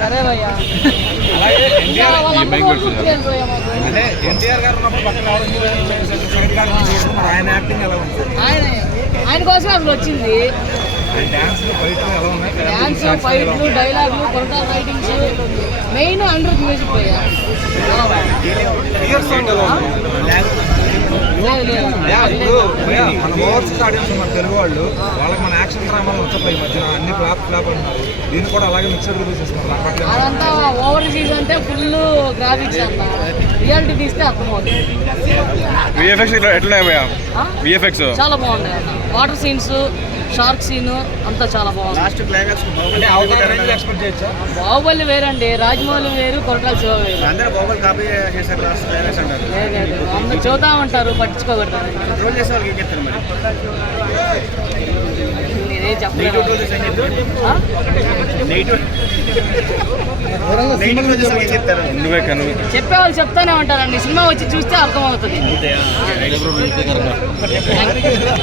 సరే భయ్యా అంటే ఎన్టీఆర్ గారు ఉన్నప్పుడు పక్కన ఆయన కోసం అసలు వచ్చింది. డాన్స్ ఫైట్లు డైలాగులు Koratala writings main Anirudh music పోయా మన ఓవర్సీస్ ఆడియన్స్ ఉన్నారు తెలుగు వాళ్ళు, వాళ్ళకి మన యాక్షన్ డ్రామాలు వచ్చాయి మధ్యన అన్ని ఫ్లాప్ అంటున్నారు. దీన్ని కూడా అలాగే మిక్సర్ రివ్యూస్ ఇస్తున్నారు. అదంతా ఓవర్సీస్ అంటే ఫుల్ గ్రాఫిక్స్ అంట, రియాలిటీ తీస్తే అర్థమవుతుంది. చాలా బాగున్నాయి అన్న, వాటర్ సీన్స్, షార్క్ సీన్ అంతా చాలా బాగుంది. బాహుబలి వేరండి, రాజమౌళి వేరు, కొరటాల శివ వేరు. అందరూ చూద్దా ఉంటారు, పట్టించుకోకూడదు. నేనే చెప్పలేదు. చెప్పేవాళ్ళు చెప్తానే ఉంటారండి, సినిమా వచ్చి చూస్తే అర్థమవుతుంది.